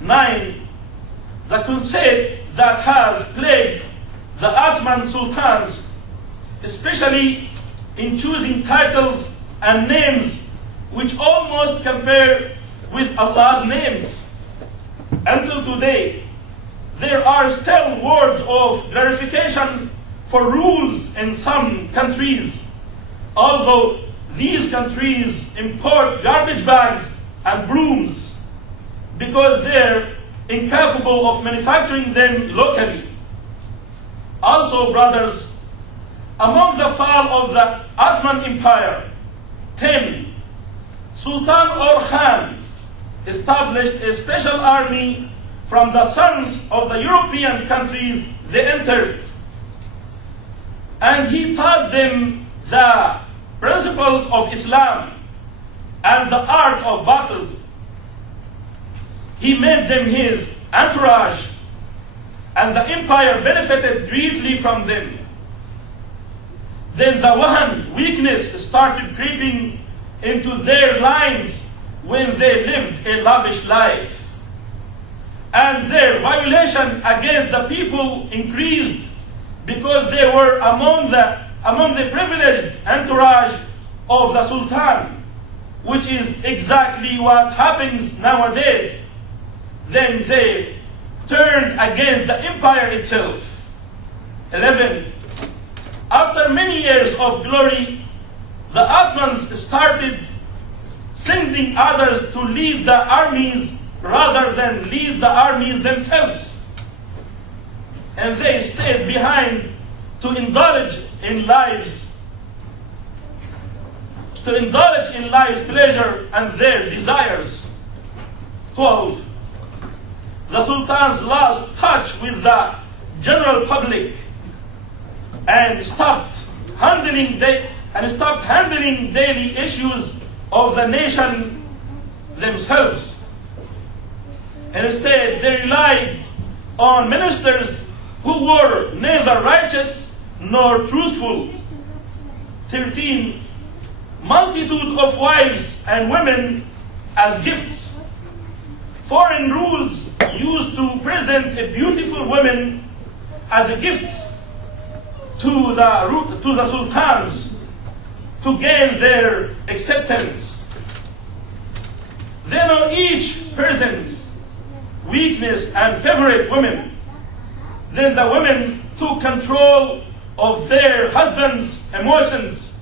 9. The conceit that has plagued the Ottoman sultans, especially in choosing titles and names which almost compare with Allah's names. Until today, there are still words of glorification for rules in some countries, although these countries import garbage bags and brooms because they're incapable of manufacturing them locally. Also, brothers, among the fall of the Ottoman Empire, 10. Sultan Orhan established a special army from the sons of the European countries they entered, and he taught them the principles of Islam and the art of battles. He made them his entourage, and the empire benefited greatly from them. Then the Wahan, weakness, started creeping into their lines when they lived a lavish life, and their violation against the people increased because they were among the privileged entourage of the Sultan, which is exactly what happens nowadays. Then they turned against the empire itself. 11. After many years of glory, the Ottomans started sending others to lead the armies rather than lead the armies themselves. And they stayed behind to indulge in life's pleasure and their desires. 12. The sultans lost touch with the general public and stopped handling daily issues of the nation themselves. Instead, they relied on ministers who were neither righteous nor truthful. 13. Multitude of wives and women as gifts. Foreign rules used to present a beautiful woman as a gift to the sultans to gain their acceptance. They know each person's weakness and favorite women. Then the women took control of their husbands' emotions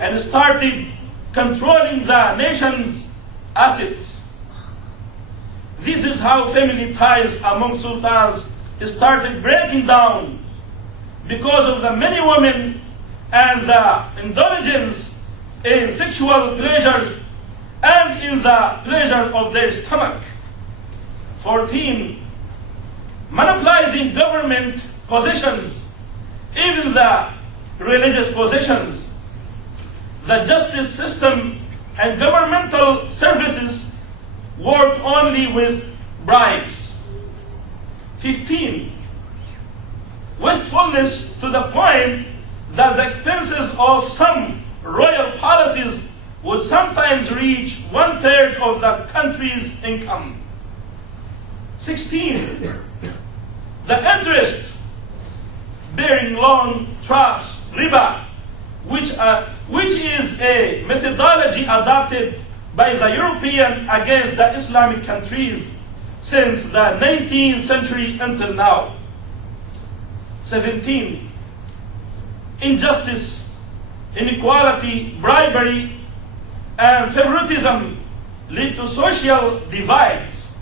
and started controlling the nation's assets. This is how family ties among sultans started breaking down because of the many women and the indulgence in sexual pleasures and in the pleasure of their stomach. 14. Monopolizing government positions, even the religious positions, the justice system and governmental services work only with bribes. 15. Wastefulness to the point that the expenses of some royal policies would sometimes reach 1/3 of the country's income. 16. The interest bearing loan traps, riba, which is a methodology adopted by the European against the Islamic countries since the 19th century until now. 17. Injustice, inequality, bribery, and favoritism lead to social divides.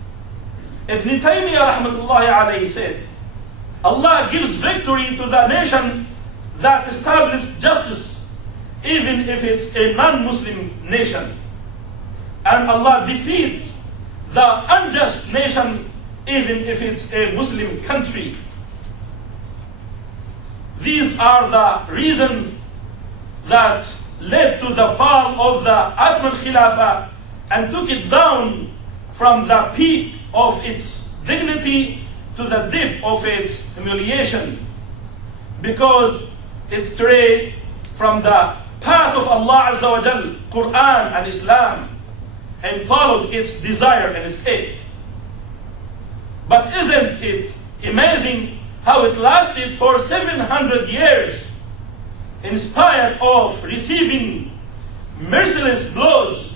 Ibn Taymiyyah rahmatullahi alayhi said, Allah gives victory to the nation that establishes justice, even if it's a non-Muslim nation. And Allah defeats the unjust nation, even if it's a Muslim country. These are the reasons that led to the fall of the Ottoman Khilafah and took it down from the peak of its dignity to the dip of its humiliation, because it strayed from the path of Allah Azza wa Jal, Quran and Islam, and followed its desire and state. But isn't it amazing how it lasted for 700 years in spite of receiving merciless blows?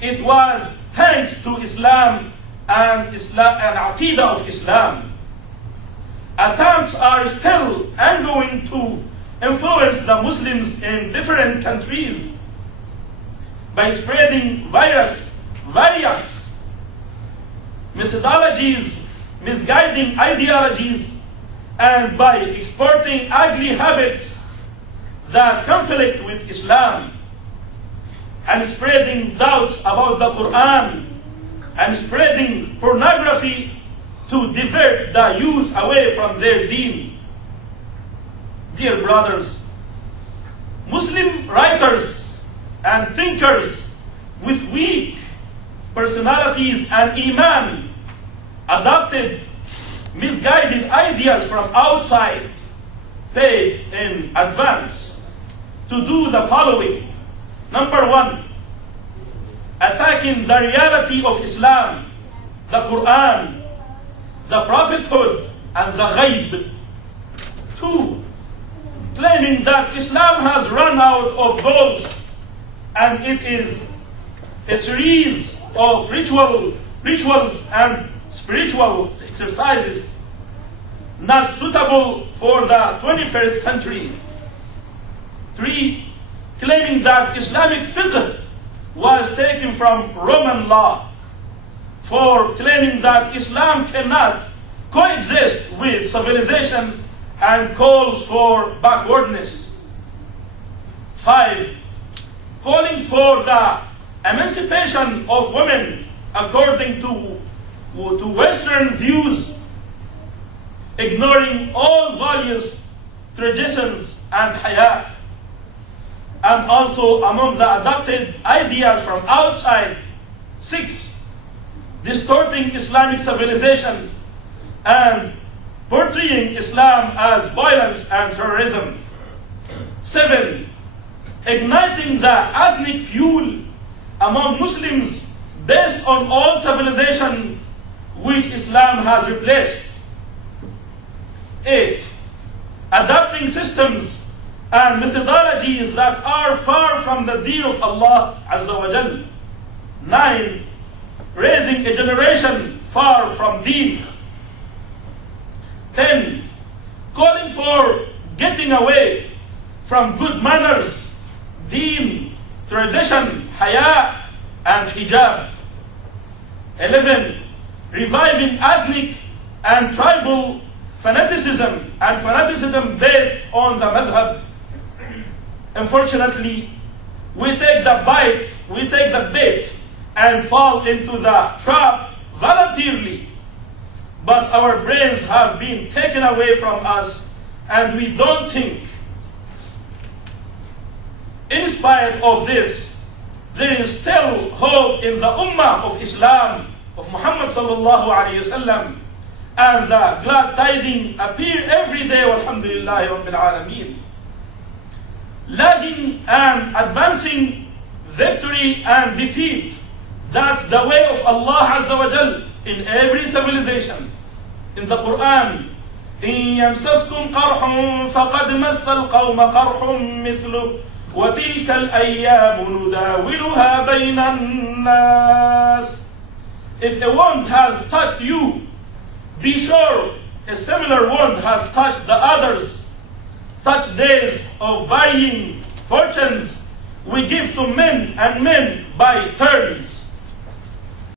It was thanks to Islam and Aqidah of Islam. Attempts are still ongoing to influence the Muslims in different countries by spreading various methodologies, misguiding ideologies, and by exporting ugly habits that conflict with Islam, and spreading doubts about the Quran, and spreading pornography to divert the youth away from their deen. Dear brothers, Muslim writers and thinkers with weak personalities and iman adopted misguided ideas from outside, paid in advance to do the following. Number one, attacking the reality of Islam, the Quran, the prophethood, and the ghaib. Two, claiming that Islam has run out of goals and it is a series of rituals and spiritual exercises not suitable for the 21st century. Three, claiming that Islamic fiqh was taken from Roman law. Four, claiming that Islam cannot coexist with civilization and calls for backwardness. Five, calling for the emancipation of women according to Western views, ignoring all values, traditions, and haya, and also among the adopted ideas from outside. Six, distorting Islamic civilization and portraying Islam as violence and terrorism. Seven, igniting the ethnic fuel among Muslims based on old civilization which Islam has replaced. Eight, adopting systems and methodologies that are far from the deen of Allah Azza wa Jal. Nine, raising a generation far from deen. 10, calling for getting away from good manners, deen, tradition, haya, and hijab. 11, reviving ethnic and tribal fanaticism and fanaticism based on the madhab. Unfortunately, we take the bait and fall into the trap voluntarily. But our brains have been taken away from us and we don't think. In spite of this, there is still hope in the Ummah of Islam, of Muhammad sallallahu alayhi wasallam, and the glad tidings appear every day, walhamdulillahi rabbil alameen. Lagging and advancing victory and defeat, that's the way of Allah Azza wa Jal in every civilization. In the Quran, إِن يَمْسَسْكُمْ قَرْحٌ فَقَدْ مَسَّ الْقَوْمَ قَرْحٌ مِثْلُهُ وَتِلْكَ الْأَيَّامُ نُدَاوِلُهَا بَيْنَ النَّاسِ. If a wound has touched you, be sure a similar wound has touched the others. Such days of varying fortunes we give to men and men by turns.